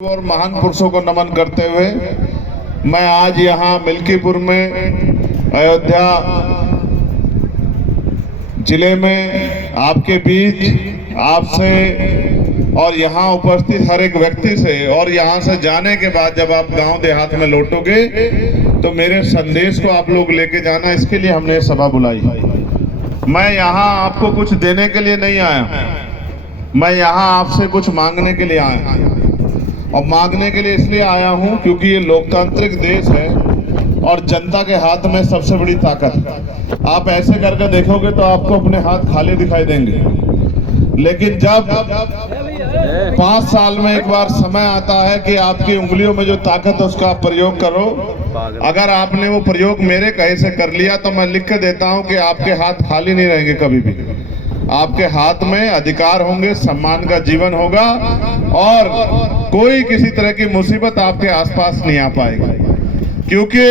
और महान पुरुषों को नमन करते हुए मैं आज यहाँ मिल्कीपुर में अयोध्या जिले में आपके बीच आपसे और यहाँ उपस्थित हर एक व्यक्ति से और यहाँ से जाने के बाद जब आप गांव देहात में लौटोगे तो मेरे संदेश को आप लोग लेके जाना, इसके लिए हमने सभा बुलाई। मैं यहाँ आपको कुछ देने के लिए नहीं आया, मैं यहाँ आपसे कुछ मांगने के लिए आया और मांगने के लिए इसलिए आया हूं क्योंकि ये लोकतांत्रिक देश है और जनता के हाथ में सबसे बड़ी ताकत है। आप ऐसे करके देखोगे तो आपको अपने हाथ खाली दिखाई देंगे, लेकिन जब 5 साल में एक बार समय आता है कि आपकी उंगलियों में जो ताकत है उसका आप प्रयोग करो। अगर आपने वो प्रयोग मेरे कहे से कर लिया तो मैं लिख के देता हूं कि आपके हाथ खाली नहीं रहेंगे कभी भी। आपके हाथ में अधिकार होंगे, सम्मान का जीवन होगा और कोई किसी तरह की मुसीबत आपके आसपास नहीं आ पाएगी। क्योंकि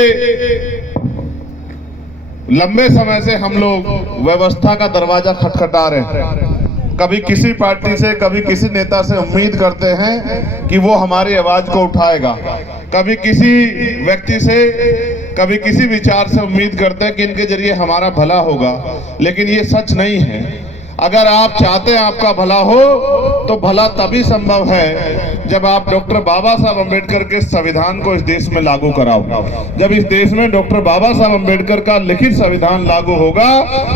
लंबे समय से हम लोग व्यवस्था का दरवाजा खटखटा रहे हैं। कभी किसी पार्टी से, कभी किसी नेता से उम्मीद करते हैं कि वो हमारी आवाज को उठाएगा, कभी किसी व्यक्ति से, कभी किसी विचार से उम्मीद करते हैं कि इनके जरिए हमारा भला होगा, लेकिन ये सच नहीं है। अगर आप चाहते हैं आपका भला हो तो भला तभी संभव है जब आप डॉक्टर बाबा साहब अम्बेडकर के संविधान को इस देश में लागू कराओ। जब इस देश में डॉक्टर बाबा साहब अम्बेडकर का लिखित संविधान लागू होगा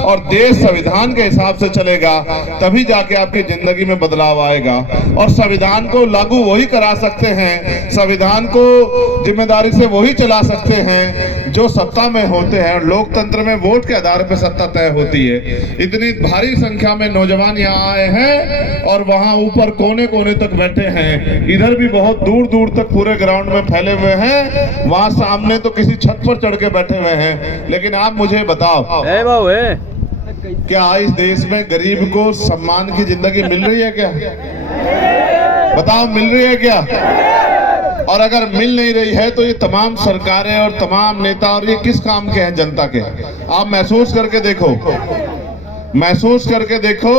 और देश संविधान के हिसाब से चलेगा, तभी जाके आपकी जिंदगी में बदलाव आएगा। और संविधान को लागू वही करा सकते हैं, संविधान को जिम्मेदारी से वही चला सकते हैं जो सत्ता में होते हैं। और लोकतंत्र में वोट के आधार पर सत्ता तय होती है। इतनी भारी संख्या में नौजवान यहाँ आए हैं और वहां ऊपर कोने कोने तक बैठे हैं, इधर भी बहुत दूर दूर तक पूरे ग्राउंड में फैले हुए हैं, वहां सामने तो किसी छत पर चढ़ के बैठे हुए हैं। लेकिन आप मुझे बताओ, क्या इस देश में गरीब को सम्मान की जिंदगी मिल रही है? क्या बताओ, मिल रही है क्या? और अगर मिल नहीं रही है तो ये तमाम सरकारें और तमाम नेता और ये किस काम के हैं? जनता के। आप महसूस करके देखो, महसूस करके देखो,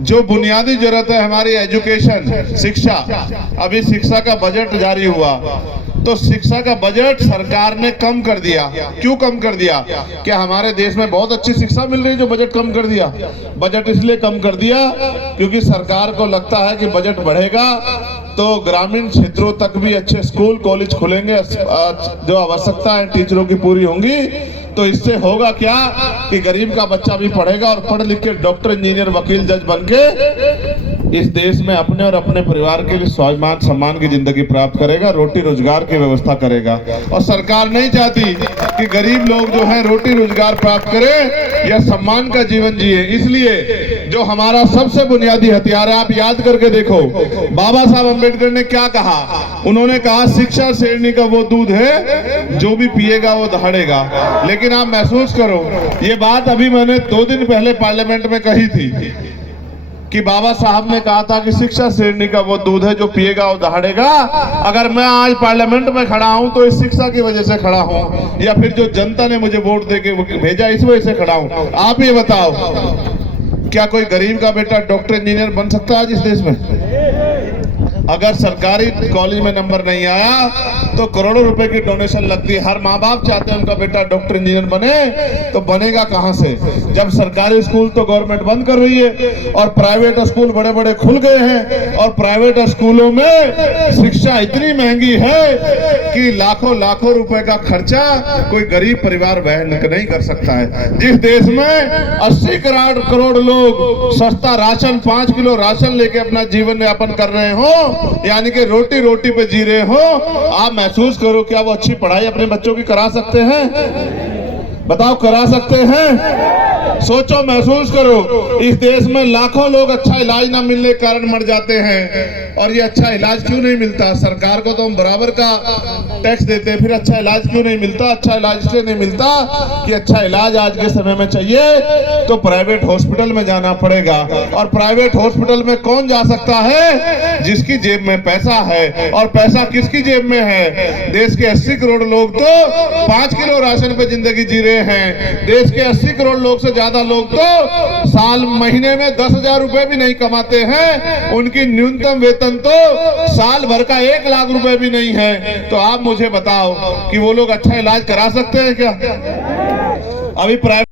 जो बुनियादी जरूरत है हमारी एजुकेशन, शिक्षा। अभी शिक्षा का बजट जारी हुआ तो शिक्षा का बजट सरकार ने कम कर दिया। क्यों कम कर दिया? क्या हमारे देश में बहुत अच्छी शिक्षा मिल रही है जो बजट कम कर दिया? बजट इसलिए कम कर दिया क्योंकि सरकार को लगता है कि बजट बढ़ेगा तो ग्रामीण क्षेत्रों तक भी अच्छे स्कूल कॉलेज खुलेंगे, जो आवश्यकता है टीचरों की पूरी होंगी। तो इससे होगा क्या कि गरीब का बच्चा भी पढ़ेगा और पढ़ लिख के डॉक्टर, इंजीनियर, वकील, जज बनके इस देश में अपने और अपने परिवार के लिए स्वाभिमान सम्मान की जिंदगी प्राप्त करेगा, रोटी रोजगार की व्यवस्था करेगा। और सरकार नहीं चाहती कि गरीब लोग जो हैं रोटी रोजगार प्राप्त करें या सम्मान का जीवन जिए। इसलिए जो हमारा सबसे बुनियादी हथियार है, आप याद करके देखो, बाबा साहब अम्बेडकर ने क्या कहा? उन्होंने कहा शिक्षा शेरनी का वो दूध है जो भी पिएगा वो दहाड़ेगा। लेकिन आप महसूस करो, ये बात अभी मैंने 2 दिन पहले पार्लियामेंट में कही थी कि बाबा साहब ने कहा था कि शिक्षा शेरनी का वो दूध है जो पिएगा वो दहाड़ेगा। अगर मैं आज पार्लियामेंट में खड़ा हूं तो इस शिक्षा की वजह से खड़ा हूं या फिर जो जनता ने मुझे वोट देके भेजा इस वजह से खड़ा हूं। आप ये बताओ, क्या कोई गरीब का बेटा डॉक्टर, इंजीनियर बन सकता है आज इस देश में? अगर सरकारी कॉलेज में नंबर नहीं आया तो करोड़ों रुपए की डोनेशन लगती है। हर माँ बाप चाहते हैं उनका बेटा डॉक्टर, इंजीनियर बने, तो बनेगा कहां से? जब सरकारी स्कूल तो गवर्नमेंट बंद कर रही है और प्राइवेट स्कूल बड़े बड़े खुल गए हैं। और प्राइवेट स्कूलों में शिक्षा इतनी महंगी है कि लाखों लाखों रुपए का खर्चा कोई गरीब परिवार वहन नहीं कर सकता है। जिस देश में 80 करोड़ लोग सस्ता राशन, 5 किलो राशन लेके अपना जीवन यापन कर रहे हो, यानी कि रोटी रोटी पे जी रहे हो, आप महसूस करो, क्या वो अच्छी पढ़ाई अपने बच्चों की करा सकते हैं? बताओ, करा सकते हैं? सोचो, महसूस करो, इस देश में लाखों लोग अच्छा इलाज ना मिलने के कारण मर जाते हैं। और ये अच्छा इलाज क्यों नहीं मिलता? सरकार को तो हम बराबर का टैक्स देते हैं, फिर अच्छा इलाज क्यों नहीं मिलता? अच्छा इलाज इसलिए नहीं मिलता कि अच्छा इलाज आज के समय में चाहिए तो प्राइवेट हॉस्पिटल में जाना पड़ेगा। और प्राइवेट हॉस्पिटल में कौन जा सकता है? जिसकी जेब में पैसा है। और पैसा किसकी जेब में है? देश के 80 करोड़ लोग तो 5 किलो राशन पे जिंदगी जी रहे हैं। देश के 80 करोड़ लोग से ज्यादा ज्यादा लोग तो साल महीने में 10,000 रुपए भी नहीं कमाते हैं, उनकी न्यूनतम वेतन तो साल भर का 1 लाख रुपए भी नहीं है। तो आप मुझे बताओ कि वो लोग अच्छा इलाज करा सकते हैं क्या? अभी प्राइवेट